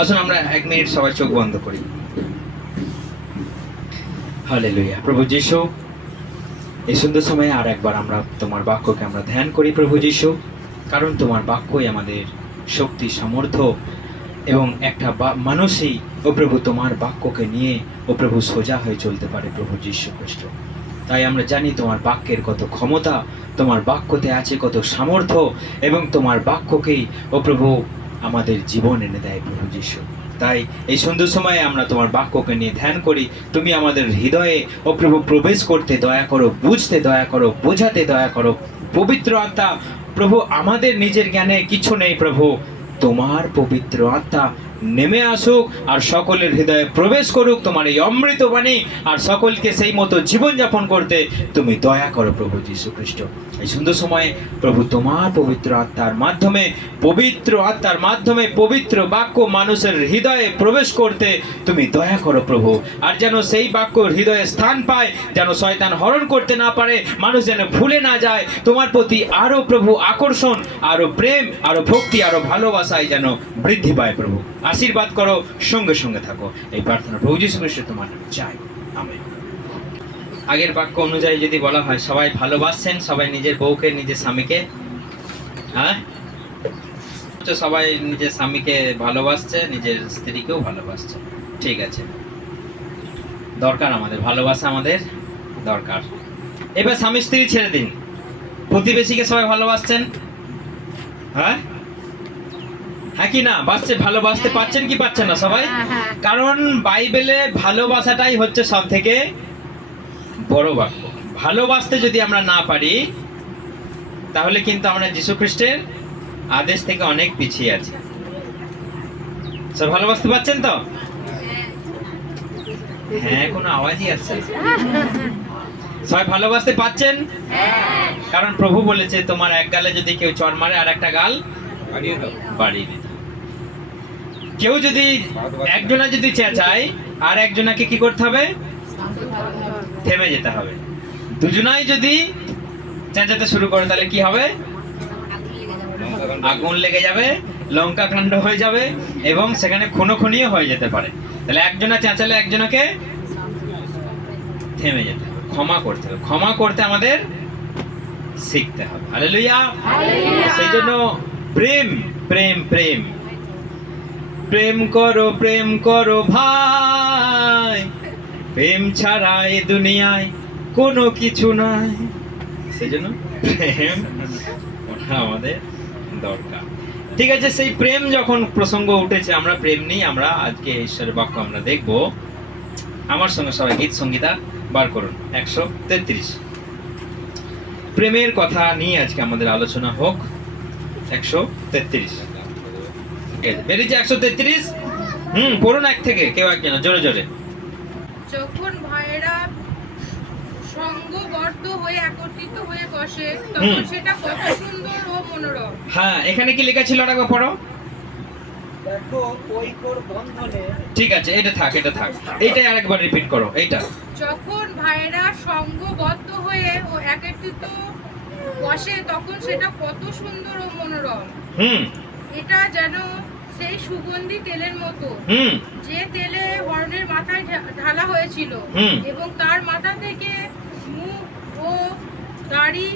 আসুন আমরা 1 মিনিট সবাই চোখ বন্ধ করি। হালেলুয়া। প্রভু যিশু, এই সুন্দর সময়ে আর একবার আমরা তোমার বাক্যকে আমরা ধ্যান করি প্রভু যিশু, কারণ তোমার বাক্যই আমাদের শক্তি, সামর্থ্য এবং একটা মানুষই ও প্রভু তোমার বাক্যকে নিয়ে ও প্রভু সোজা হয়ে চলতে পারে প্রভু যীশু খ্রিস্ট। তাই আমরা জানি তোমার বাক্যের কত ক্ষমতা, তোমার বাক্যতে আছে কত সামর্থ্য, এবং তোমার বাক্যকেই ও প্রভু আমাদের জীবন এনে দেয় প্রভু যীশু। তাই এই সুন্দর সময়ে আমরা তোমার বাক্যকে নিয়ে ধ্যান করি। তুমি আমাদের হৃদয়ে ও প্রভু প্রবেশ করতে দয়া করো, বুঝতে দয়া করো, বোঝাতে দয়া করো। পবিত্র আত্মা প্রভু, আমাদের নিজের জ্ঞানে কিছু নেই প্রভু, তোমার পবিত্র আত্মা নেমে আসুক আর সকলের হৃদয়ে প্রবেশ করুক তোমার এই অমৃত বাণী, আর সকলকে সেই মতো জীবনযাপন করতে তুমি দয়া করো প্রভু যীশু খ্রিস্ট। এই সুন্দর সময়ে প্রভু তোমার পবিত্র আত্মার মাধ্যমে পবিত্র বাক্য মানুষের হৃদয়ে প্রবেশ করতে তুমি দয়া করো প্রভু। আর যেন সেই বাক্য হৃদয়ে স্থান পায়, যেন শয়তান হরণ করতে না পারে, মানুষ যেন ভুলে না যায় তোমার প্রতি আরো প্রভু আকর্ষণ, আরো প্রেম, আরো ভক্তি, আরো ভালোবাসায় যেন বৃদ্ধি পায় প্রভু। আশীর্বাদ করো, সঙ্গে সঙ্গে থাকো, এই প্রার্থনা প্রভু যীশু খ্রিস্টের তোমার নামে চাই, আমেন। আগের বাক্য অনুযায়ী যদি বলা হয়, সবাই ভালোবাসছেন, সবাই নিজের বউকে, নিজের স্বামীকে, হ্যাঁ সবাই নিজের স্বামীকে ভালোবাসছে, নিজের স্ত্রীকেও ভালোবাসছে, ঠিক আছে। দরকার আমাদের ভালোবাসা, আমাদের দরকার। এবার স্বামী স্ত্রী ছেড়ে দিন, প্রতিবেশীকে সবাই ভালোবাসছেন, হ্যাঁ হ্যাঁ কি না বাসছে, ভালোবাসতে পারছেন কি পাচ্ছেন না সবাই? কারণ বাইবেলে ভালোবাসাটাই হচ্ছে সব থেকে বড় বাক্য। ভালোবাসতে যদি আমরা না পারি, তাহলে কিন্তু আমরা যীশু খ্রিস্টের আদেশ থেকে অনেক পিছিয়ে আছি। সব ভালোবাসতে পারছেন তো? হ্যাঁ, কোনো আওয়াজই আসছে না। সবাই ভালোবাসতে পারছেন? কারণ প্রভু বলেছে, তোমার এক গালে যদি কেউ চড় মারে, আর একটা গাল বাড়িয়ে দিতে। কেউ যদি একজনা যদি চেঁচায়, আর একজনাকে কি করতে হবে? থেমে যেতে হবে। দুজনাই যদি চেঁচাতে শুরু করে, তাহলে কি হবে? আগুন লেগে যাবে, লঙ্কা কাণ্ড হয়ে যাবে, এবং সেখানে খুনোখুনিও হয়ে যেতে পারে। তাহলে একজনা চেঁচালে একজনকে থেমে যেতে হবে, ক্ষমা করতে হবে। ক্ষমা করতে আমাদের শিখতে হবে। হালেলুয়া। সেই জন্য প্রেম প্রেম প্রেম প্রেম করো, প্রেম করো ভাই, প্রেম ছাড়া এই দুনিয়ায় কোনো কিছু নাই। সেই জন্য প্রেম আমাদের দরকার, ঠিক আছে। সেই প্রেম যখন প্রসঙ্গ উঠেছে, আমরা প্রেম নিয়ে আমরা আজকে ঈশ্বরের বাক্য আমরা দেখব। আমার সঙ্গে সবাই গীত সংগীতা বার করুন, 133। প্রেমের কথা নিয়ে আজকে আমাদের আলোচনা হোক। 133 বেরিয়েছে, 133। পড়ুন এক থেকে, কেউ একজন জোরে জোরে। যখন ভাইয়েরা সঙ্গবদ্ধ হয়ে একত্রিত হয়ে বসে, তখন সেটা কত সুন্দর ও মনোরম। হ্যাঁ, এখানে কি লেখা ছিল আরেকবার পড়ো। দেখো ঐক্যর বন্ধনে, ঠিক আছে, এটা থাক, এটা থাক, এইটাই আরেকবার রিপিট করো, এইটা। যখন ভাইয়েরা সঙ্গবদ্ধ হয়ে ও একত্রিত বসে, তখন সেটা কত সুন্দর ও মনোরম। এটা যেন সেই সুগন্ধি তেলের মতো, যে তেলে হরণের মাথায় ঢালা হয়েছিল, এবং তার মাথা থেকে মুখ ও দাড়ি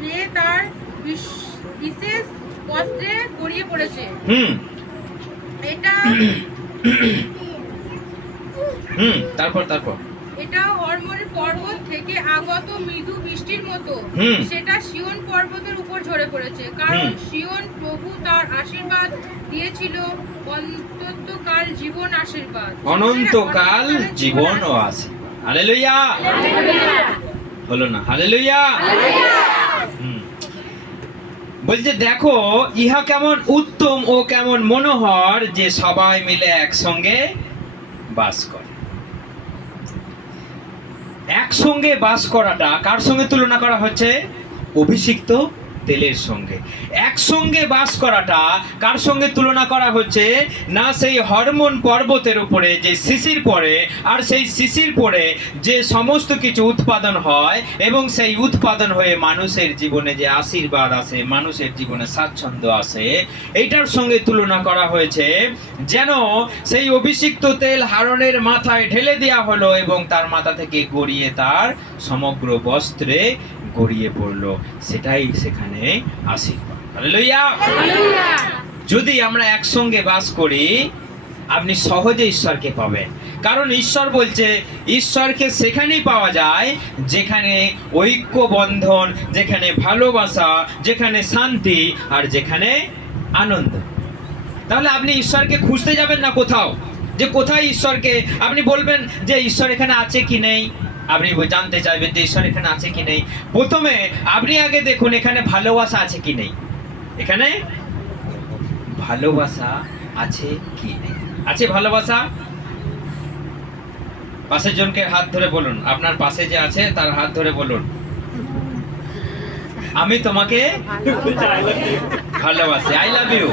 বেয়ে তার বিশেষ বস্ত্রে গড়িয়ে পড়েছে। এটা তারপর এটা হরমোনের পর্বত থেকে আগত মৃদু বৃষ্টির মতো, সেটা সিয়ন পর্বতের উপর ঝরে পড়েছে। কারণ সিয়ন প্রভু তার আশীর্বাদ দিয়েছিল, অনন্তকাল জীবন আশীর্বাদ, অনন্তকাল জীবন ও আছে। হালেলুয়া। হলো না? হালেলুয়া। বলছে, দেখো ইহা কেমন উত্তম ও কেমন মনোহর, যে সবাই মিলে একসঙ্গে বাস করে। একসঙ্গে বাস করাটা কার সঙ্গে তুলনা করা হচ্ছে? অভিষিক্ত তেলের সঙ্গে। একসঙ্গে বাস করাটা কার সঙ্গে তুলনা করা হচ্ছে না, সেই হরমোন পর্বতের উপরে যে শিশির পড়ে, আর সেই শিশির পড়ে যে সমস্ত কিছু উৎপাদন হয় এবং সেই উৎপাদন হয়ে মানুষের জীবনে যে আশীর্বাদ আসে, মানুষের জীবনে স্বাচ্ছন্দ্য আসে, এইটার সঙ্গে তুলনা করা হয়েছে। যেন সেই অভিষিক্ত তেল হারনের মাথায় ঢেলে দেওয়া হলো এবং তার মাথা থেকে গড়িয়ে তার সমগ্র বস্ত্রে গড়িয়ে পড়লো, সেটাই সেখানে আশীর্বাদ। হালেলুয়া। যদি আমরা একসঙ্গে বাস করি, আপনি সহজে ঈশ্বরকে পাবেন। কারণ ঈশ্বর বলছে ঈশ্বরকে সেখানেই পাওয়া যায় যেখানে ঐক্য বন্ধন, যেখানে ভালোবাসা, যেখানে শান্তি, আর যেখানে আনন্দ। তাহলে আপনি ঈশ্বরকে খুঁজতে যাবেন না কোথাও, যে কোথায় ঈশ্বরকে, আপনি বলবেন যে ঈশ্বর এখানে আছে কি নেই, আপনি জানতে চাইবেন যে ঈশ্বর এখানে আছে কি নেই। প্রথমে আপনি আগে দেখুন এখানে ভালোবাসা আছে কি নেই, এখানে ভালোবাসা আছে কি নেই। আছে ভালোবাসা? পাশের জনকে হাত ধরে বলুন, আপনার পাশে যে আছে তার হাত ধরে বলুন, আমি তোমাকে ভালোবাসি, আই লাভ ইউ।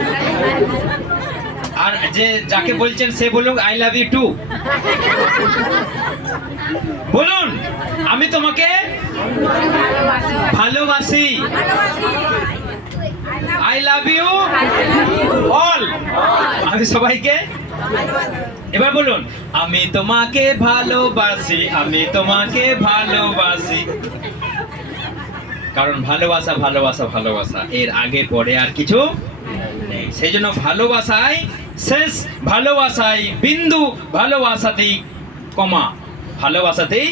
আর যে যাকে বলছেন সে বলুন আই লাভ ইউ টু। বলুন, আমি তোমাকে ভালোবাসি, আই লাভ ইউ অল। আমি সবাইকে। এবার বলুন, আমি তোমাকে ভালোবাসি, আমি তোমাকে ভালোবাসি। কারণ ভালোবাসা ভালোবাসা ভালোবাসা, এর আগে পরে আর কিছু নেই। সেই জন্য ভালোবাসায় শেষ, ভালোবাসায় বিন্দু, ভালোবাসাতেই কমা, ভালোবাসাতেই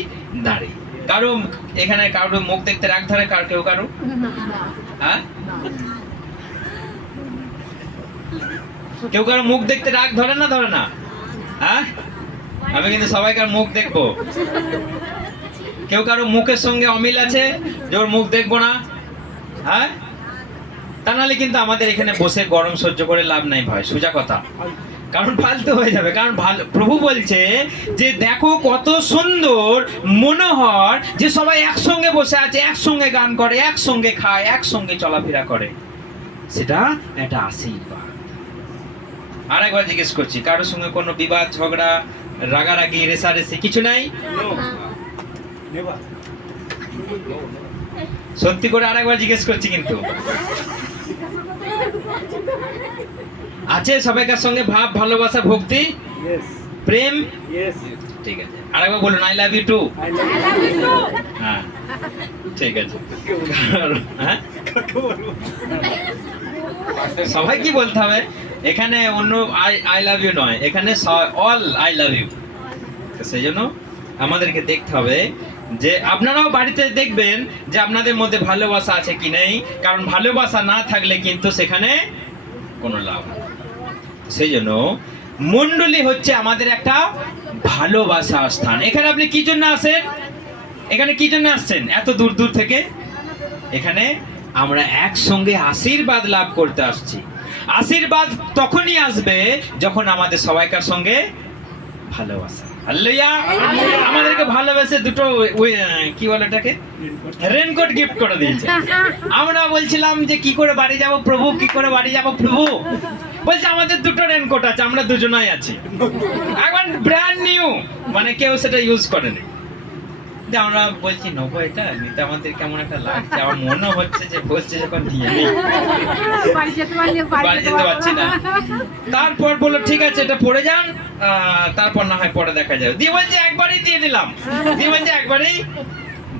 দাঁড়িয়ে। কারো এখানে কারো মুখ দেখতে রাগ ধরে? কার কেউ কারো? হ্যাঁ, কেউ কারো মুখ দেখতে রাগ ধরে না? ধরে না? হ্যাঁ, আমি কিন্তু সবাইকার মুখ দেখবো। কেউ কারো মুখের সঙ্গে অমিল আছে যে ওর মুখ দেখবো না? হ্যাঁ, তা নাহলে কিন্তু আমাদের এখানে বসে গরম সহ্য করে লাভ নাই ভাই, সোজা কথা। কারণ ফালতু হয়ে যাবে। কারণ ভালো, প্রভু বলছে যে দেখো কত সুন্দর মনোহর যে সবাই একসঙ্গে বসে আছে, একসঙ্গে গান করে, একসঙ্গে খায়, একসঙ্গে চলাফেরা করে। সেটা একটা আশীর্বাদ। আর একবার জিজ্ঞেস করছি, কারোর সঙ্গে কোনো বিবাদ, ঝগড়া, রাগারাগি, রেসারেসি কিছু নাই? সত্যি করে আরেকবার জিজ্ঞেস করছি কিন্তু, আছে সবাইকার সঙ্গে ভাব, ভালোবাসা, ভক্তি, প্রেম? ঠিক আছে, আরেকবার বলুন আই লাভ ইউ টু। হ্যাঁ, ঠিক আছে। হ্যাঁ, সবাই কি বলতে হবে? এখানে অন্য আই লাভ ইউ নয়, এখানে অল আই লাভ ইউ। সেই জন্য আমাদেরকে দেখতে হবে যে আপনারাও বাড়িতে দেখবেন যে আপনাদের মধ্যে ভালোবাসা আছে কি নেই। কারণ ভালোবাসা না থাকলে কিন্তু সেখানে কোনো লাভ নেই। সেই জন্য মণ্ডলী হচ্ছে আমাদের একটা ভালোবাসার স্থান। এখানে আপনি কি জন্য আসেন? এখানে কি জন্য আসছেন এত দূর দূর থেকে? এখানে আমরা একসঙ্গে আশীর্বাদ লাভ করতে আসছি। আশীর্বাদ তখনই আসবে যখন আমাদের সবাইকার সঙ্গে ভালোবাসা। হালেলুয়া। আমাদেরকে ভালোবেসে দুটো কি বলে এটাকে, রেনকোট গিফট করে দিয়েছে। আমরা বলছিলাম যে কি করে বাড়ি যাব প্রভু, কি করে বাড়ি যাব প্রভু। বলছে আমাদের দুটো রেনকোট আছে, আমরা দুজনাই আছি, একবার ব্র্যান্ড নিউ, মানে কেউ সেটা ইউজ করেনি। আমরা বলছি নেবো, এটা নিতে আমাদের কেমন একটা লাগছে, আমার মনে হচ্ছে যে বলছে যখন নিয়ে নেই, বাড়ি যেতে পারছি না। তারপর বললো ঠিক আছে এটা পড়ে যান, তারপর না হয় পরে দেখা যাবে। দিয়ে বলছে একবারই দিয়ে দিলাম, দিয়ে বলছে একবারই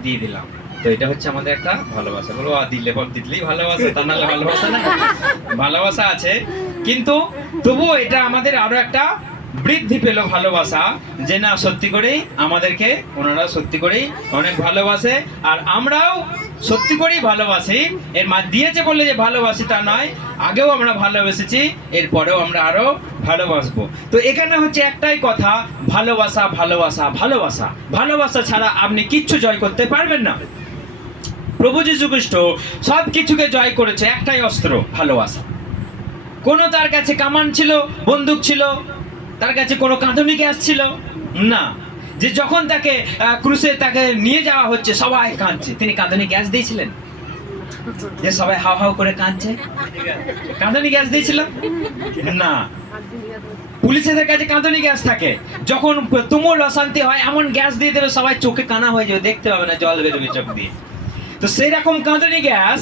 দিয়ে দিলাম। তো এটা হচ্ছে আমাদের একটা ভালোবাসা। বলবো দিলে দিলেই ভালোবাসা, তা নাহলে ভালোবাসা না। ভালোবাসা আছে, কিন্তু তবুও এটা আমাদের আরো একটা বৃদ্ধি পেল ভালোবাসা, যে না সত্যি করেই আমাদেরকে ওনারা সত্যি করেই অনেক ভালোবাসে, আর আমরাও সত্যি করেই ভালোবাসি। এর দিয়েছে বলে যে ভালোবাসি তা নয়, আগেও আমরা ভালোবেসেছি, এরপরেও আমরা আরো ভালোবাসবো। তো এখানে হচ্ছে একটাই কথা, ভালোবাসা ভালোবাসা ভালোবাসা। ভালোবাসা ছাড়া আপনি কিচ্ছু জয় করতে পারবেন না। প্রভু যীশু খ্রিস্ট সব কিছুকে জয় করেছে একটাই অস্ত্র, ভালোবাসা। কোনো তার কাছে কামান ছিল, বন্দুক ছিল, তার কাছে কোনো কাঁদুনি গ্যাস ছিল না, যে যখন তাকে ক্রুশে তাকে নিয়ে যাওয়া হচ্ছে সবাই কাঁদছে, তিনি কাঁদুনি গ্যাস দিয়েছিলেন? যে সবাই হাও হাও করে কাঁদছে? কাঁদানি গ্যাস দিয়েছিল না। পুলিশের কাছে কাঁদানি গ্যাস থাকে, যখন তুমুল অশান্তি হয় এমন গ্যাস দিয়ে দেবে সবাই চোখে কানা হয়ে যাবে, দেখতে পাবে না, জল বেরোবে চোখ দিয়ে। তো সেই রকম কাঁদানি গ্যাস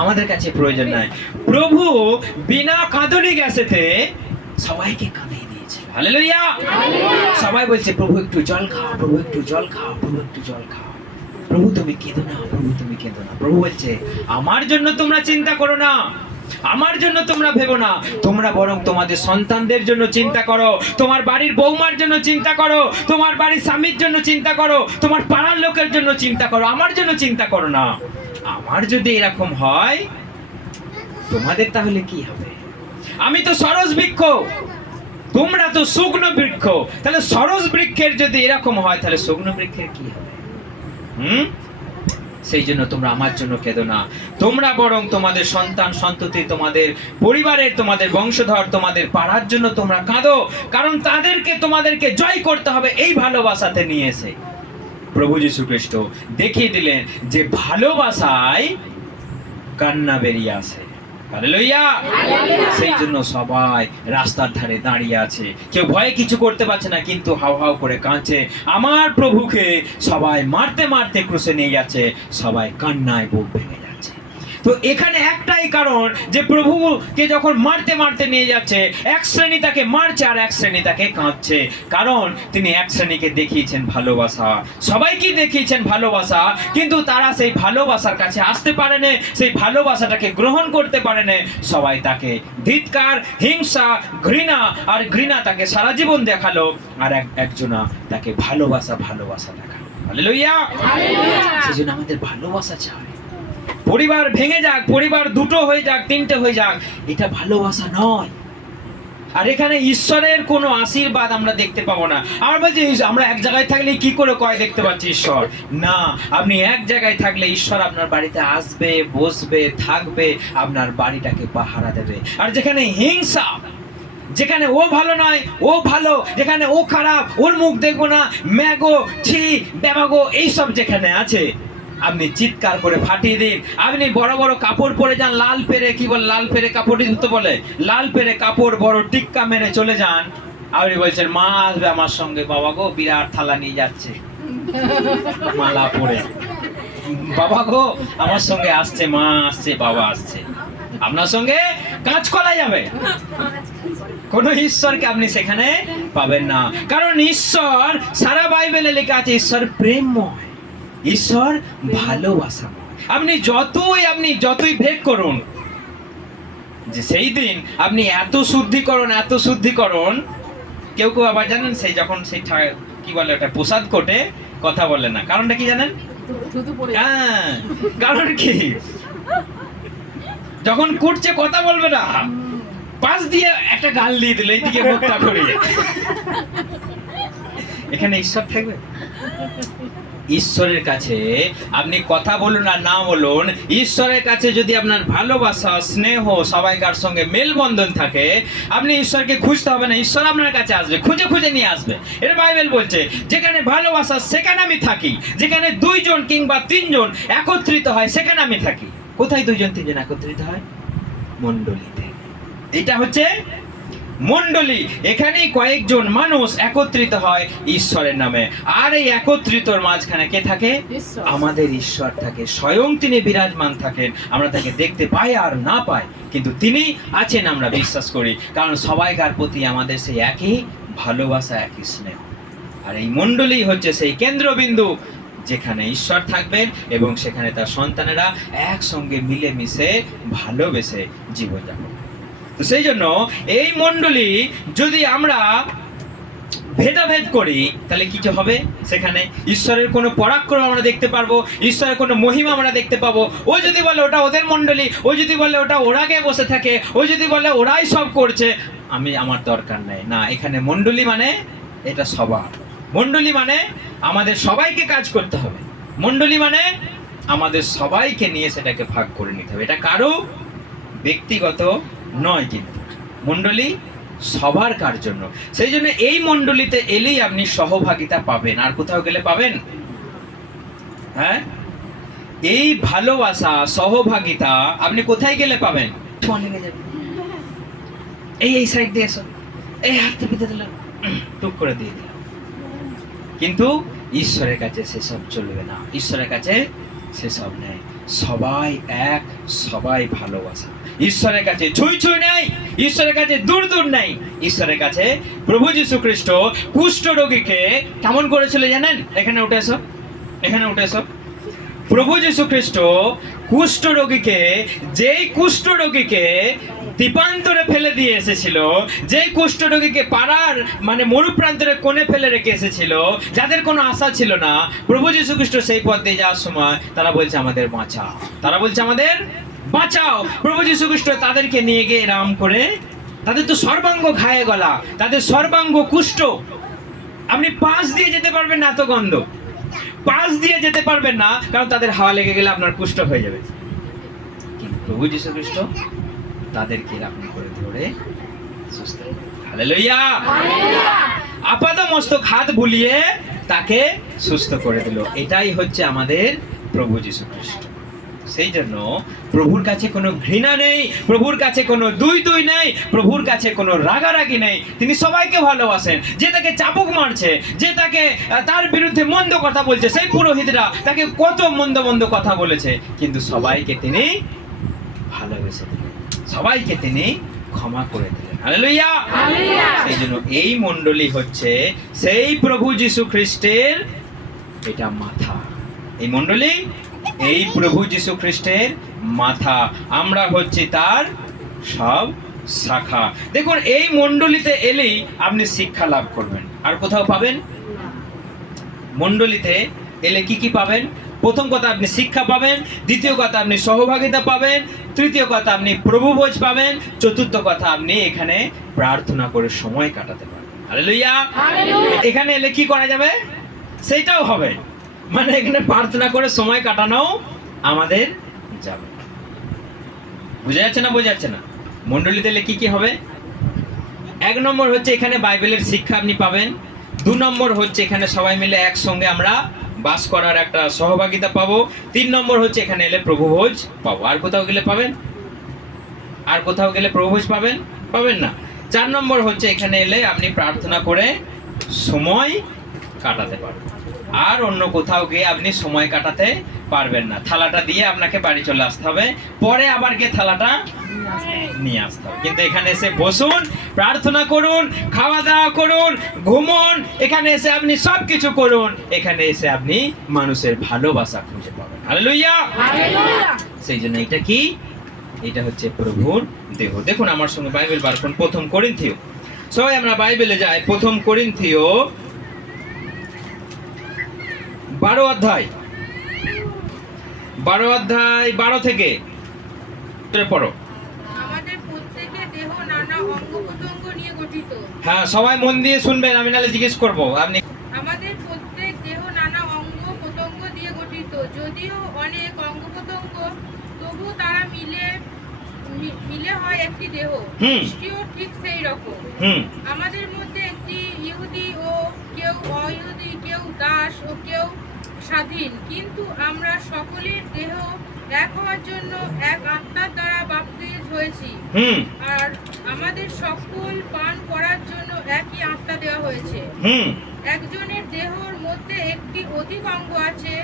আমাদের কাছে প্রয়োজন নাই। প্রভু বিনা কাঁদানি গ্যাসেতে সবাইকে কাঁদিয়ে দিয়েছে। হালেলুয়া। সবাই বলছে প্রভু একটু জল খাও, প্রভু একটু জল খাও, প্রভু একটু জল খাও। প্রভু তুমি কেঁদো না, প্রভু তুমি কেঁদো না। প্রভু বলছে আমার জন্য তোমরা চিন্তা করো না, আমার জন্য তোমরা ভেবো না, তোমরা বরং তোমাদের সন্তানদের জন্য চিন্তা করো, তোমার বাড়ির বৌমার জন্য চিন্তা করো, তোমার বাড়ির স্বামীর জন্য চিন্তা করো, তোমার পাড়ার লোকের জন্য চিন্তা করো, আমার জন্য চিন্তা করো না। আমার যদি এরকম হয় তোমাদের তাহলে কি হবে? আমি তো সরস বৃক্ষ, তোমরা তো শুকনো বৃক্ষ, তাহলে সরস বৃক্ষের যদি এরকম হয় তাহলে শুকনো বৃক্ষের কি হবে? সেই জন্য তোমরা আমার জন্য কেঁদো না, তোমরা বরং তোমাদের সন্তান সন্ততি, তোমাদের পরিবারের, তোমাদের বংশধর, তোমাদের পাড়ার জন্য তোমরা কাঁদো, কারণ তাদেরকে তোমাদেরকে জয় করতে হবে এই ভালোবাসাতে নিয়ে এসে। প্রভু যীশু খ্রিস্ট দেখিয়ে দিলেন যে ভালোবাসায় কান্না বেরিয়ে আসে। হালেলুয়া। সেই জন্য সবাই রাস্তার ধারে দাঁড়িয়ে আছে, কেউ ভয়ে কিছু করতে পারছে না, কিন্তু হাউ হাউ করে কাঁদছে। আমার প্রভুকে সবাই মারতে মারতে ক্রুশে নিয়ে যাচ্ছে, সবাই কান্নায় বুক ভেঙে যাচ্ছে। তো এখানে একটাই কারণ যে প্রভুকে যখন মারতে মারতে নিয়ে যাচ্ছে, এক শ্রেণী তাকে মারছে আর এক শ্রেণী তাকে কাঁদছে, কারণ তিনি এক শ্রেণীকে দেখিয়েছেন ভালোবাসা, সবাইকে দেখিয়েছেন ভালোবাসা, কিন্তু তারা সেই ভালোবাসার কাছে আসতে পারেনি, সেই ভালোবাসাটাকে গ্রহণ করতে পারেনি। সবাই তাকে ধিক্কার, হিংসা, ঘৃণা, আর ঘৃণা তাকে সারা জীবন দেখালো, আর একজনা তাকে ভালোবাসা দেখালো। হালেলুয়া। সেজন্য আমাদের ভালোবাসা চাই। পরিবার ভেঙে যাক, পরিবার দুটো হয়ে যাক, তিনটে হয়ে যাক, এটা ভালোবাসা নয়। আর এখানে ঈশ্বরের কোনো আশীর্বাদ আমরা দেখতে পাবো না। আমরা বলছি আমরা এক জায়গায় থাকলে কি করে কয় দেখতে পাচ্ছি ঈশ্বর? না, আপনি এক জায়গায় থাকলে ঈশ্বর আপনার বাড়িতে আসবে, বসবে, থাকবে, আপনার বাড়িটাকে পাহারা দেবে। আর যেখানে হিংসা, যেখানে ও ভালো নয় ও ভালো, যেখানে ও খারাপ ওর মুখ দেখবো না, ম্যাগো, ছি, ব্যাবাগো, এইসব যেখানে আছে, আপনি চিৎকার করে ফাটিয়ে দিন। আপনি বড় বড় কাপড় পরে যান, লাল পেরে, কি বল, লাল পেরে কাপড় তো বলে, লাল পেরে কাপড় বড় টিক্কা মেরে চলে যান। আপনি বলছেন মা আসবে আমার সঙ্গে, বাবা গো বিরাট থালা নিয়ে যাচ্ছে, মালা পরে, বাবা গো আমার সঙ্গে আসছে, মা আসছে, বাবা আসছে, আপনার সঙ্গে কাঁচকলা যাবে। কোন ঈশ্বরকে আপনি সেখানে পাবেন না, কারণ ঈশ্বর, সারা বাইবেলে লেখা আছে ঈশ্বর প্রেমময়, ঈশ্বর ভালোবাসা। আপনি যতই ভেদ করুন, যে সেই দিন আপনি এত শুদ্ধিকরণ, কেউ আবার জানেন সেই যখন সেই কি বলে ওটা প্রসাদ কোটে কথা বলে না, কারণটা কি জানেন? হ্যাঁ, কারণ কি? যখন কুটছে কথা বলবে না, পাশ দিয়ে একটা গাল দিয়ে দিলে এইদিকে মুখটা করিয়ে, এখানে ঈশ্বর থাকবে? ঈশ্বরের কাছে আপনি কথা বলুন আর না বলুন, ঈশ্বরের কাছে যদি আপনার ভালোবাসা, স্নেহ, সবাইকার সঙ্গে মেলবন্ধন থাকে, আপনি ঈশ্বরকে খুঁজতে হবে না, ঈশ্বর আপনার কাছে আসবে, খুঁজে খুঁজে নিয়ে আসবে। এটা বাইবেল বলছে যেখানে ভালোবাসা সেখানে আমি থাকি, যেখানে দুইজন কিংবা তিনজন একত্রিত হয় সেখানে আমি থাকি। কোথায় দুইজন তিনজন একত্রিত হয়? মণ্ডলীতে। এটা হচ্ছে মণ্ডলী, এখানেই কয়েকজন মানুষ একত্রিত হয় ঈশ্বরের নামে। আর এই একত্রিতর মাঝখানে কে থাকে? আমাদের ঈশ্বর থাকে, স্বয়ং তিনি বিরাজমান থাকেন। আমরা তাকে দেখতে পাই আর না পাই, কিন্তু তিনি আছেন আমরা বিশ্বাস করি, কারণ সবাইকার প্রতি আমাদের সেই একই ভালোবাসা, একই স্নেহ। আর এই মণ্ডলী হচ্ছে সেই কেন্দ্রবিন্দু যেখানে ঈশ্বর থাকবেন এবং সেখানে তার সন্তানেরা একসঙ্গে মিলেমিশে ভালোবেসে জীবনযাপন। তো সেই জন্য এই মণ্ডলী যদি আমরা ভেদাভেদ করি তাহলে কিছু হবে? সেখানে ঈশ্বরের কোনো পরাক্রম আমরা দেখতে পারবো, ঈশ্বরের কোনো মহিমা আমরা দেখতে পাবো। ও যদি বলে ওটা ওদের মণ্ডলী, ও যদি বলে ওটা ওরা গিয়ে বসে থাকে, ও যদি বলে ওরাই সব করছে, আমার দরকার নেই। না, এখানে মণ্ডলী মানে এটা সবার। মণ্ডলী মানে আমাদের সবাইকে কাজ করতে হবে। মণ্ডলী মানে আমাদের সবাইকে নিয়ে সেটাকে ভাগ করে নিতে হবে। এটা কারো ব্যক্তিগত নয়, কিন্তু মণ্ডলী সবার কার জন্য। সেই জন্য এই মণ্ডলীতে এলেই আপনি সহভাগিতা পাবেন, আর কোথাও গেলে পাবেন? হ্যাঁ, এই ভালোবাসা সহভাগিতা আপনি কোথায় গেলে পাবেন? লেগে যাবে, এই সাইড দিয়ে এসো, এই হাতটা পেতে দিলাম, টুক করে দিয়ে দিলাম। কিন্তু ঈশ্বরের কাছে সেসব চলবে না, ঈশ্বরের কাছে সেসব নেই। সবাই এক, সবাই ভালোবাসা। ঈশ্বরের কাছে ছুঁই ছুঁই নেই, ঈশ্বরের কাছে দূর দূর নেই। ঈশ্বরের কাছে প্রভু যীশু খ্রিস্ট কুষ্ঠ রোগীকে কেমন করেছিল জানেন? এখানে উঠে এসো, এখানে উঠে এসো। প্রভু যীশু খ্রিস্ট কুষ্ঠ রোগীকে, যেই কুষ্ঠ রোগীকে দ্বীপান্তরে ফেলে দিয়ে এসেছিল, যে কুষ্ঠ রোগীকে পাড়ার মানে মরুপ্রান্তরে কোণে ফেলে রেখে এসেছিল, যাদের কোনো আশা ছিল না, প্রভু যীশু খ্রিস্ট সেই পথ দিয়ে যাওয়ার সময় তারা বলছে আমাদের বাঁচাও, তারা বলছে আমাদের বাঁচাও। প্রভু যীশু খ্রিস্ট তাদেরকে নিয়ে গিয়ে রাম করে, তাদের তো সর্বাঙ্গ ঘায়ে গলা, তাদের সর্বাঙ্গ কুষ্ঠ, আপনি পাশ দিয়ে যেতে পারবেন না, এত গন্ধ, পাশ দিয়ে যেতে পারবেন না, কারণ তাদের হাওয়া লেগে গেলে আপনার কুষ্ঠ হয়ে যাবে। কিন্তু প্রভু যীশু খ্রিস্ট তাদেরকে এরকম করে ধরে সুস্থ, হালেলুয়া, আপাত মস্তক হাত বুলিয়ে তাকে সুস্থ করে দিল। এটাই হচ্ছে আমাদের প্রভু যীশু খ্রিস্ট। সেই জন্য প্রভুর কাছে কোনো ঘৃণা নেই, প্রভুর কাছে কোনো দুই দুই নেই, প্রভুর কাছে কোনো রাগারাগি নেই। তিনি সবাইকে ভালোবাসেন। যে তাকে চাবুক মারছে, যে তাকে তার বিরুদ্ধে মন্দ কথা বলছে, সেই পুরোহিতরা তাকে কত মন্দ মন্দ কথা বলেছে, কিন্তু সবাইকে তিনি ভালোবেসে দিলেন, সবাইকে তিনি ক্ষমা করে দিলেন। হালেলুয়া। সেই জন্য এই মণ্ডলী হচ্ছে সেই প্রভু যীশু খ্রিস্টের এটা মাথা। এই মণ্ডলী এই প্রভু যীশু খ্রিস্টের মাথা, আমরা হচ্ছে তার সব শাখা। দেখুন, এই মণ্ডলীতে এলেই আপনি শিক্ষা লাভ করবেন। আর কোথাও পাবেন? মণ্ডলীতে এলে কি কি পাবেন? প্রথম কথা আপনি শিক্ষা পাবেন, দ্বিতীয় কথা আপনি সহভাগিতা পাবেন, তৃতীয় কথা আপনি প্রভুভোজ পাবেন, চতুর্থ কথা আপনি এখানে প্রার্থনা করে সময় কাটাতে পারবেন। হালেলুয়া। এখানে এলে কি করা যাবে? সেটাও হবে, মানে এখানে প্রার্থনা করে সময় কাটানো আমাদের যাবে। বুঝা যাচ্ছে না? বোঝা যাচ্ছে না? মণ্ডলীতে এলে কি কি হবে? এক নম্বর হচ্ছে এখানে বাইবেলের শিক্ষা আপনি পাবেন। দু নম্বর হচ্ছে এখানে সবাই মিলে একসঙ্গে আমরা বাস করার একটা সহভাগিতা পাবো। তিন নম্বর হচ্ছে এখানে এলে প্রভুভোজ পাবো। আর কোথাও গেলে পাবেন? আর কোথাও গেলে প্রভুভোজ পাবেন? পাবেন না। চার নম্বর হচ্ছে এখানে এলে আপনি প্রার্থনা করে সময় কাটাতে পারবেন। আর অন্য কোথাও গিয়ে আপনি সময় কাটাতে পারবেন না। থালাটা দিয়ে আপনাকে বাড়ি চলে আসতে হবে, পরে আবার গিয়ে থালাটা নিয়ে আসতে হবে। কিন্তু এখানে এসে বসুন, প্রার্থনা করুন, খাওয়া দাওয়া করুন, ঘুমুন, এখানে এসে আপনি সব কিছু করুন, এখানে এসে আপনি মানুষের ভালোবাসা খুঁজে পাবেন। হালেলুয়া। সেই জন্য এটা কি? এটা হচ্ছে প্রভুর দেহ। দেখুন আমার সঙ্গে বাইবেল বার করুন, প্রথম করিন্থীয়। সবাই আমরা বাইবেলে যাই। প্রথম করিন্থীয় 12 অধ্যায়, 12 থেকে পড়ো। আমাদের প্রত্যেকের দেহ নানা অঙ্গ প্রত্যঙ্গ নিয়ে গঠিত। হ্যাঁ, সবাই মন দিয়ে শুনবেন, আমি নাহলে জিজ্ঞেস করবো। আপনি আমাদের প্রত্যেক দেহ নানা অঙ্গ প্রত্যঙ্গ দিয়ে গঠিত। যদিও অনেক অঙ্গ প্রত্যঙ্গ, তবু তারা মিলে হয় একটি দেহ। খ্রিস্টীয় ঠিক সেই রকম। আমাদের মধ্যে একটি ইহুদি ও কেউ অইহুদি, কেউ দাস ও কেউ স্বাধীন, কিন্তু আমরা সকলের দেহ এক হওয়ার জন্য এক আত্মার দ্বারা বাপ্তিস্ম হয়েছি। আর আমাদের সকল পান করার জন্য একই আত্মা দেওয়া হয়েছে। একজনের দেহর মধ্যে একটি অধিক অঙ্গ আছে।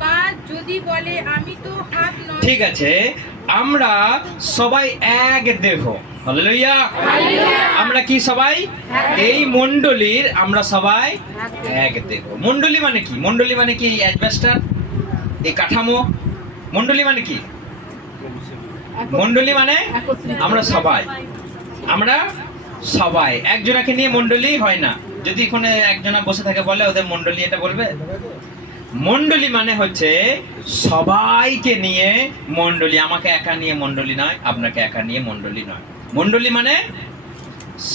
পা যদি বলে আমি তো হাত নই। ঠিক আছে, আমরা সবাই এক দেহ। হালেলুয়া। আমরা কি সবাই? এই মণ্ডলীর আমরা সবাই এক দেহ। মণ্ডলী মানে কি? মণ্ডলী মানে কি? অ্যাডভেস্টার, এই কাঠামো। মণ্ডলী মানে কি? মণ্ডলী মানে আমরা সবাই, আমরা সবাই। একজনাকে নিয়ে মণ্ডলী হয় না। যদি এখানে একজনা বসে থাকে বলে ওদের মণ্ডলী, এটা বলবে? মণ্ডলী মানে হচ্ছে সবাইকে নিয়ে মণ্ডলী। আমাকে একা নিয়ে মণ্ডলী নয়, আপনাকে একা নিয়ে মণ্ডলী নয়। মণ্ডলী মানে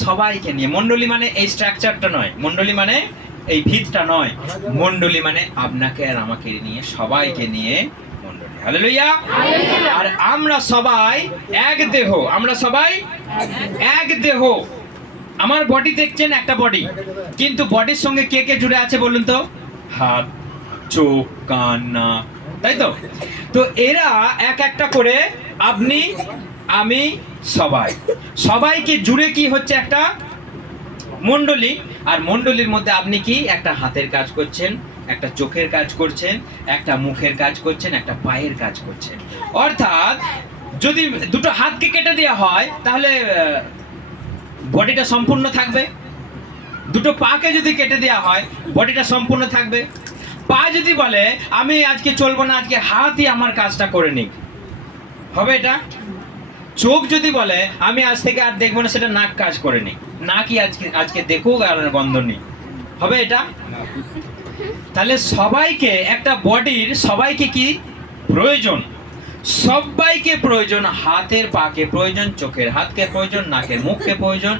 সবাইকে নিয়ে। মণ্ডলী মানে এই স্ট্রাকচারটা নয়, মণ্ডলী মানে এই ভিতটা নয়, মণ্ডলী মানে আপনাকে আর আমাকে নিয়ে, সবাইকে নিয়ে মণ্ডলী। হালেলুয়া। আর আমরা সবাই এক দেহ, আমরা সবাই এক দেহ। আমার বডি দেখছেন একটা বডি, কিন্তু বডির সঙ্গে কে কে জুড়ে আছে বলুন তো? হাত, চোখ, কান, নাক, তাই তো? তো এরা এক একটা করে আপনি, আমি, সবাইকে জুড়ে কি হচ্ছে একটা মণ্ডলী। আর মণ্ডলীর মধ্যে আপনি কি একটা হাতের কাজ করছেন, একটা চোখের কাজ করছেন, একটা মুখের কাজ করছেন, একটা পায়ের কাজ করছেন। অর্থাৎ যদি দুটো হাতকে কেটে দেওয়া হয় তাহলে বডিটা সম্পূর্ণ থাকবে। দুটো পাকে যদি কেটে দেওয়া হয় বডিটা সম্পূর্ণ থাকবে। পা যদি বলে আমি আজকে চলবো না, আজকে হাতই আমার কাজটা করে নিক, হবে এটা? চোখ যদি বলে আমি আজ থেকে আর দেখবো না, সেটা নাক কাজ করে নিক, নাকই আজকে দেখুক আর গন্ধ নিক, হবে এটা? তাহলে সবাইকে, একটা বডির সবাইকে কি প্রয়োজন? সবাইকে প্রয়োজন। হাতের পাকে প্রয়োজন, চোখের হাতকে প্রয়োজন, নাকের মুখকে প্রয়োজন,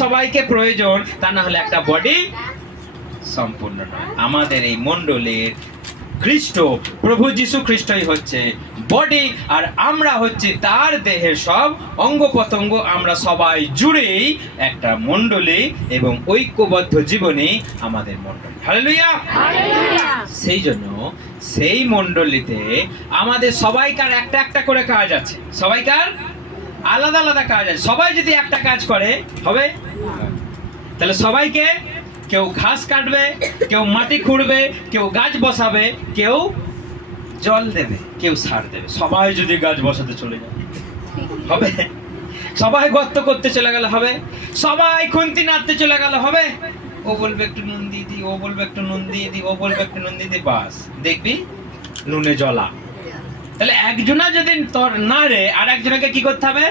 সবাইকে প্রয়োজন। তা না হলে একটা বডি সম্পূর্ণ নয়। আমাদের এই মণ্ডলীর খ্রিস্ট, প্রভু যীশু খ্রিস্টই হচ্ছে বডি, আর আমরা হচ্ছে তার দেহের সব অঙ্গ প্রত্যঙ্গ। আমরা সবাই জুড়েই একটা মণ্ডলী এবং ঐক্যবদ্ধ জীবনী আমাদের মণ্ডলী। হালেলুয়া! সেই জন্য সেই মণ্ডলীতে আমাদের সবাইকার একটা একটা করে কাজ আছে, সবাইকার আলাদা আলাদা কাজ আছে। সবাই যদি একটা কাজ করে হবে? তাহলে সবাইকে, কেউ ঘাস কাটবে, কেউ মাটি খুঁড়বে, কেউ গাছ বসাবে, কেউ জল দেবে, কেউ সার দেবে। সবাই যদি গাছ বসাতে চলে যায় হবে? সবাই গর্ত করতে চলে গেলে হবে? সবাই খুন্তি নাড়তে চলে গেলে হবে? ও বলবে একটু নুন দিয়ে দি, ও বলবে একটু নুন দিয়ে দি, ও বলবে একটু নুন দিয়ে দি, বাস দেখবি নুনে জলা। তাহলে একজনা যদি তোর নাড়ে আর একজনকে কি করতে হবে?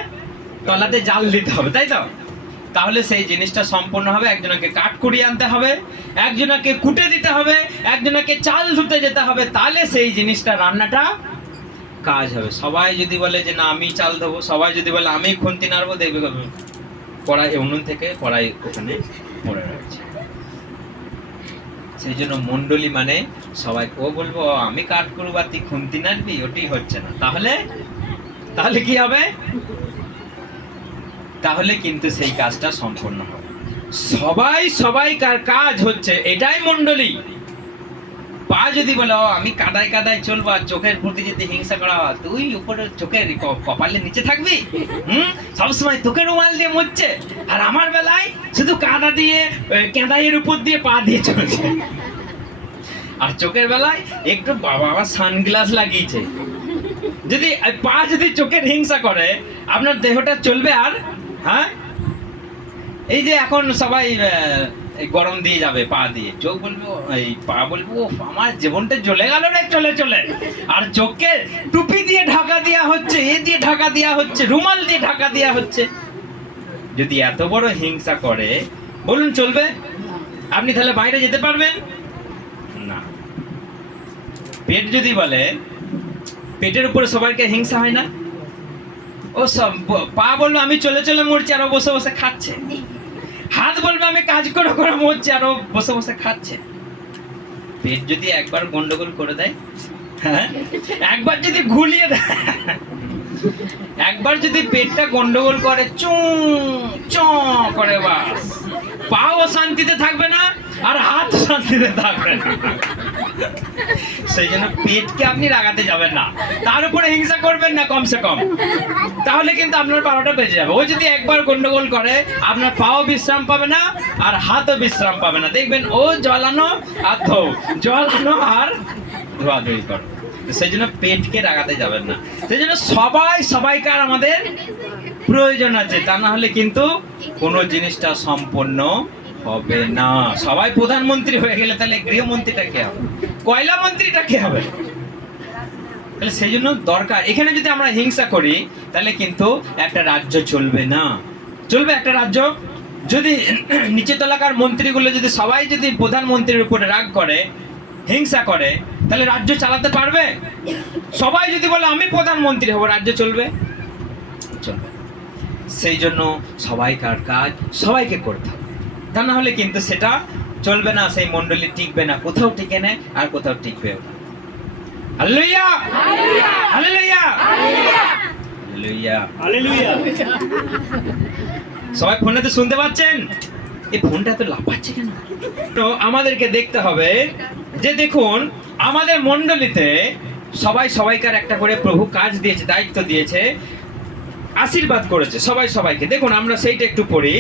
তলাতে জাল দিতে হবে, তাই তো? তাহলে সেই জিনিসটা সম্পূর্ণ হবে। একজনকে কাঠ কুড়িয়ে আনতে হবে, একজনকে কুটে দিতে হবে, একজনকে চাল ধুতে যেতে হবে, তাহলে সেই জিনিসটা, রান্নাটা কাজ হবে। সবাই যদি বলে যে না আমি চাল দেবো, সবাই যদি বলে আমি খুন্তি নাড়বো, দেখবে কড়াই উনুন থেকে কড়াই ওখানে পড়ে রয়েছে। সেই জন্য মণ্ডলী মানে সবাই। ও বলবো আমি কাঠ করবো আর তুই খুন্তি নাড়বি, ওটি হচ্ছে না। তাহলে কি হবে? তাহলে কিন্তু সেই কাজটা সম্পূর্ণ হবে। সবাইকার কাজ হচ্ছে এটাই মণ্ডলী। পা যদি বলে আমি কাদায় কাদায় চলবো, আর চোখের প্রতি যদি হিংসা করা হয়, তুই উপরে চোখের কপালের নিচে থাকবি, সবসময় তোকে রুমাল দিয়ে মুছছে, আর আমার বেলায় শুধু কাদা দিয়ে কেদাইয়ের উপর দিয়ে পা দিয়ে চলছে। আর চোখের বেলায় একটু বাবা সানগ্লাস লাগিয়েছে। যদি পা যদি চোখের হিংসা করে, আপনার দেহটা চলবে? আর হ্যাঁ, এই যে এখন সবাই গরম দিয়ে যাবে পা দিয়ে, চোখ বলবো, এই পা বলবো আমার জীবনটা জ্বলে গেল রে চলে চলে। আর চোখকে টুপি দিয়ে ঢাকা দেওয়া হচ্ছে, এ দিয়ে ঢাকা দেওয়া হচ্ছে, রুমাল দিয়ে ঢাকা দেওয়া হচ্ছে। যদি এত বড় হিংসা করে, বলুন চলবে? আপনি তাহলে বাইরে যেতে পারবেন না। পেট যদি বলে, পেটের উপরে সবাইকে হিংসা হয় না? ও সব পা বলবে আমি চলে চলে মরছি, আর ও বসে বসে খাচ্ছে। হাত বলবে আমি কাজ করে করে মরছি, আর ও বসে বসে খাচ্ছে। পেট যদি একবার গন্ডগোল করে দেয়, হ্যাঁ, একবার যদি ঘুলিয়ে দেয়, একবার যদি পেটটা গন্ডগোল করে, চু করে, বাস পাও শান্তিতে থাকবে না, আর হাত শান্তিতে থাকবে না। সেই জন্য পেটকে আপনি রাগাতে যাবেন না, তার উপরে হিংসা করবেন না কমসে কম, তাহলে কিন্তু আপনার 12টা বেজে যাবে। ও যদি একবার গন্ডগোল করে, আপনার পাও বিশ্রাম পাবে না, আর হাতও বিশ্রাম পাবে না। দেখবেন ও জ্বালানো আর জ্বালানো আর ধোয়াধুয়ি করো। সেই জন্য পেটকে রাগাতে যাবেন না। সেই জন্য সবাইকার আমাদের প্রয়োজন আছে, তা না হলে কিন্তু কোনো জিনিসটা সম্পূর্ণ হবে না। সবাই প্রধানমন্ত্রী হয়ে গেলে তাহলে গৃহমন্ত্রীটা কে হবে? কয়লা মন্ত্রীটা কে হবে? তাহলে সেই জন্য দরকার, এখানে যদি আমরা হিংসা করি তাহলে কিন্তু একটা রাজ্য চলবে না। চলবে একটা রাজ্য? যদি নিচের তলাকার মন্ত্রীগুলো যদি সবাই যদি প্রধানমন্ত্রীর উপরে রাগ করে, হিংসা করে, তাহলে রাজ্য চালাতে পারবে? সবাই যদি বলে আমি প্রধানমন্ত্রী হব, রাজ্য চলবে? চলবে। সেই জন্য সবাইকার কাজ সবাইকে করতে হবে, তা না হলে কিন্তু সেটা চলবে না। সেই মণ্ডলী টিকবে না, কোথাও টিকে নেয় আর কোথাও টিকবে না। Hallelujah, hallelujah, hallelujah, hallelujah. সবাই ফোনেতে শুনতে পাচ্ছেন? এই ফোনটা এত লাফাচ্ছে কেন? তো আমাদেরকে দেখতে হবে যে দেখুন আমাদের মণ্ডলীতে সবাই সবাইকার একটা করে প্রভু কাজ দিয়েছে, দায়িত্ব দিয়েছে, আশীর্বাদ করেছে সবাই সবাইকে। দেখুন আমরা সেইটা একটু পড়ি,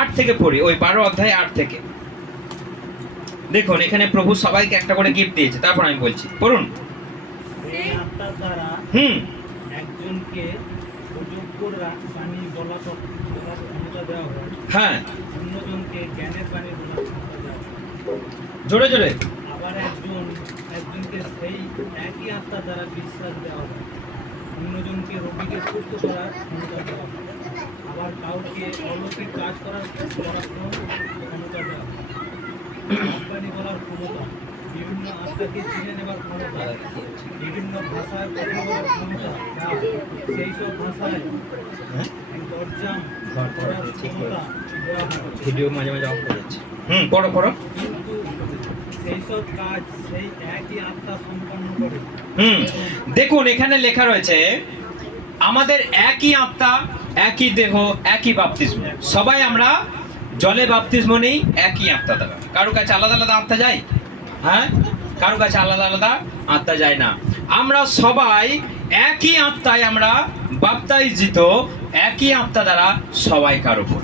8 থেকে পড়ি, ওই 12 অধ্যায় 8 থেকে। দেখুন এখানে প্রভু সবাইকে একটা করে গিফট দিয়েছে, তারপর আমি বলছি, পড়ুন। এই আত্মার দ্বারা একজনকে অযোগ্য বাণী বলার ক্ষমতা দেওয়া হয়, হ্যাঁ, অন্যজনকে জ্ঞানের বাণী বলার ক্ষমতা দেওয়া হয়। জোরে জোরে। আবার একজনকে সেই একই আত্মার দ্বারা বিশ্বাস দেওয়া হয়, অন্যজনকে রোগীকে সুস্থ করার ক্ষমতা দেওয়া হয়, আবার কাউকে অলৌকিক কাজ করার ক্ষমতা দেওয়া হয়, বাণী বলার ক্ষমতা, বিভিন্ন আত্মাকে চিনে নেবার ক্ষমতা, বিভিন্ন ভাষায় কথা বলার ক্ষমতা, সেই সব ভাষায় তরজাম করার ক্ষমতা দেওয়া হয়। ভিডিও মাঝে মাঝে অফ হয়ে যাচ্ছে। পড়ো পড়ো। কিন্তু সেই সব কাজ সেই একই আত্মা সম্পন্ন করে। দেখুন এখানে লেখা রয়েছে আমাদের একই আত্মা, একই দেহ, একই বাপ্তিস্ম। সবাই আমরা জলে বাপ্তিস্ম নেই একই আত্মা দ্বারা। কারো কাছে আলাদা আলাদা আত্মা যায়? হ্যাঁ, কারো কাছে আলাদা আলাদা আত্মা যায় না। আমরা সবাই একই আত্মায় আমরা বাপ্তাইজিত, একই আত্মা দ্বারা সবাই কার উপর।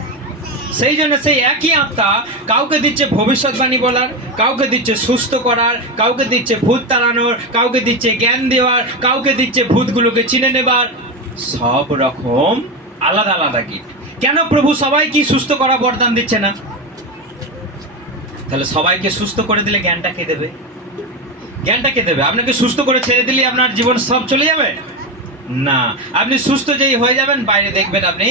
সেই জন্য সেই একই আত্মা কাউকে দিচ্ছে ভবিষ্যৎবাণী বলার, কাউকে দিচ্ছে সুস্থ করার, কাউকে দিচ্ছে ভূত তাড়ানোর, কাউকে দিচ্ছে জ্ঞান দেওয়ার, কাউকে দিচ্ছে ভূতগুলোকে চিনে নেবার। সব রকম আলাদা আলাদা গিফট। কেন প্রভু সবাইকে সুস্থ করা বরদান দিচ্ছে না? তাহলে সবাইকে সুস্থ করে দিলে জ্ঞানটা কে দেবে? জ্ঞানটা কে দেবে? আপনাকে সুস্থ করে ছেড়ে দিলে আপনার জীবন সব চলে যাবে না। আপনি সুস্থ যেই হয়ে যাবেন, বাইরে দেখবেন আপনি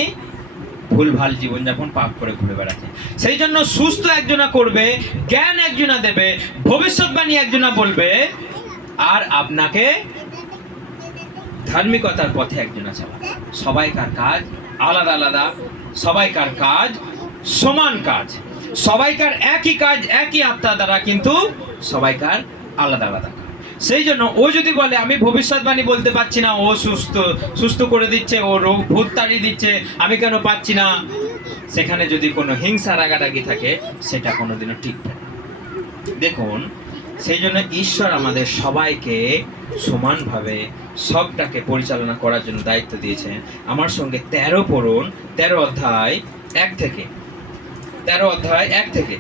ভুলভাল জীবনযাপন পাপ করে ঘুরে বেড়াচ্ছেন। সেই জন্য সুস্থ একজনা করবে, জ্ঞান একজনা দেবে, ভবিষ্যৎবাণী একজনা বলবে, আর আপনাকে ধার্মিকতার পথে একজনা চালাবে। সবাইকার কাজ আলাদা আলাদা, সবাইকার কাজ সমান কাজ, সবাইকার একই কাজ একই আত্মা দ্বারা, কিন্তু সবাইকার আলাদা আলাদা। সেই জন্য ও যদি বলে আমি ভবিষ্যৎবাণী বলতে পারছি না, ও সুস্থ করে দিচ্ছে, ও রোগ ভূত তাড়িয়ে দিচ্ছে, আমি কেন পাচ্ছি না, সেখানে যদি কোনো হিংসা রাগারাগি থাকে, সেটা কোনোদিনও টিকবে না। দেখুন সেই জন্য ঈশ্বর আমাদের সবাইকে সমানভাবে সবটাকে পরিচালনা করার জন্য দায়িত্ব দিয়েছেন। আমার সঙ্গে 13 পড়ুন, 13 অধ্যায় 1 থেকে। 13 অধ্যায় 1 থেকে।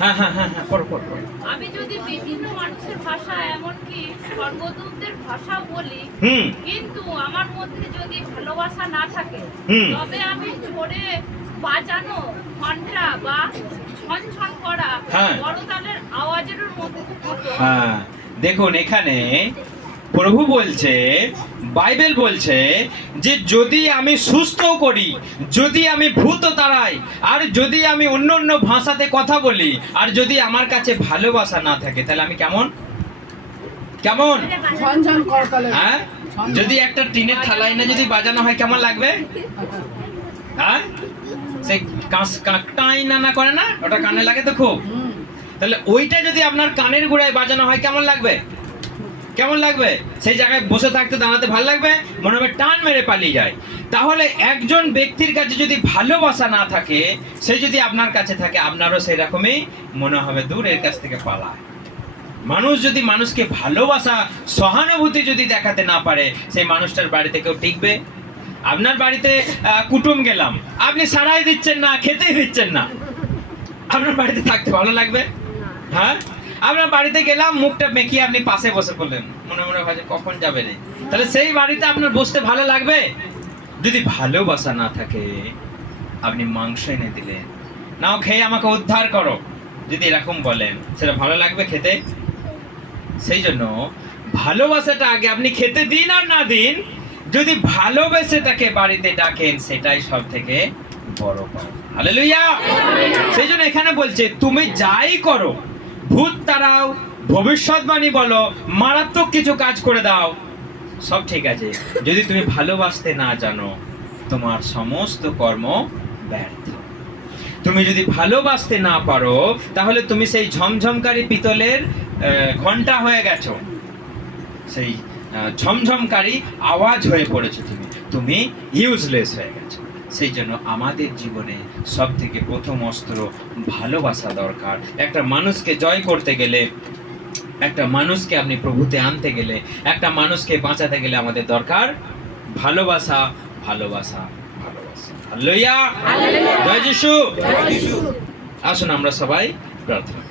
হ্যাঁ হ্যাঁ হ্যাঁ হ্যাঁ, পড়ো পড়ো পড়ো। আমি যদি বিভিন্ন মানুষের ভাষা, এমনকি স্বর্গদূতদের ভাষা বলি, কিন্তু আমার মধ্যে যদি ভালোবাসা না থাকে, তবে আমি জোরে বাজানো ঘন্টা বা ছনছন করা বড়তালের আওয়াজের মতো। হ্যাঁ, দেখুন এখানে প্রভু বলছে, বাইবেল বলছে যে যদি আমি সুস্থ করি, যদি আমি ভূত তাড়াই, আর যদি আমি অন্য অন্য ভাষাতে কথা বলি, আর যদি আমার কাছে ভালোবাসা না থাকে, তাহলে আমি কেমন কেমন? হ্যাঁ, যদি একটা টিনের থালায় না যদি বাজানো হয় কেমন লাগবে? হ্যাঁ, সেই কাকটাই না করে না, ওটা কানে লাগে তো খুব। তাহলে ওইটা যদি আপনার কানের গোড়ায় বাজানো হয় কেমন লাগবে? কেমন লাগবে? সেই জায়গায় বসে থাকতে দাঁড়াতে ভালো লাগবে, মনে হবে টান মেরে পালিয়ে যায়। তাহলে একজন ব্যক্তির কাছে যদি ভালোবাসা না থাকে, সে যদি আপনার কাছে থাকে, আপনারও সেই রকমই মনে হবে দূর, এর কাছ থেকে পালায়। মানুষ যদি মানুষকে ভালোবাসা, সহানুভূতি যদি দেখাতে না পারে, সেই মানুষটার বাড়িতে কেউ টিকবে? আপনার বাড়িতে কুটুম গেলাম, আপনি সারাই দিচ্ছেন না, খেতেই দিচ্ছেন না, আপনার বাড়িতে থাকতে ভালো লাগবে? হ্যাঁ, আপনার বাড়িতে গেলাম, মুখটা মেকিয়ে আপনি পাশে বসে পড়লেন, মনে মনে ভাবছে কখন যাবে রে, তাহলে সেই বাড়িতে আপনার বসতে ভালো লাগবে? যদি ভালোবাসা না থাকে, আপনি মাংস এনে দিলেন, নাও খেয়ে আমাকে উদ্ধার করো, যদি এরকম বলেন, সেটা ভালো লাগবে খেতে? সেই জন্য ভালোবাসাটা আগে আপনি খেতে দিন আর না দিন, যদি ভালোবেসে তাকে বাড়িতে ডাকেন, সেটাই সব থেকে বড় পাওয়া। হালেলুয়া। সেই জন্য এখানে বলছে তুমি যাই করো, ভূত তাড়াও, ভবিষ্যৎবাণী বলো, মারাত্মক কিছু কাজ করে দাও, সব ঠিক আছে, যদি তুমি ভালোবাসতে না জানো, তোমার সমস্ত কর্ম ব্যর্থ। তুমি যদি ভালোবাসতে না পারো, তাহলে তুমি সেই ঝমঝমকারী পিতলের ঘন্টা হয়ে গেছো, সেই ঝমঝমকারী আওয়াজ হয়ে পড়েছো, তুমি ইউজলেস হয়ে গেছো। সেই জন্য আমাদের জীবনে সব থেকে প্রথম অস্ত্র ভালোবাসা দরকার। একটা মানুষকে জয় করতে গেলে, একটা মানুষকে আপনি প্রভুতে আনতে গেলে, একটা মানুষকে বাঁচাতে গেলে আমাদের দরকার ভালোবাসা, ভালোবাসা, ভালোবাসা। হালেলুয়া, জয় যিশু। আসুন আমরা সবাই প্রার্থনা করি।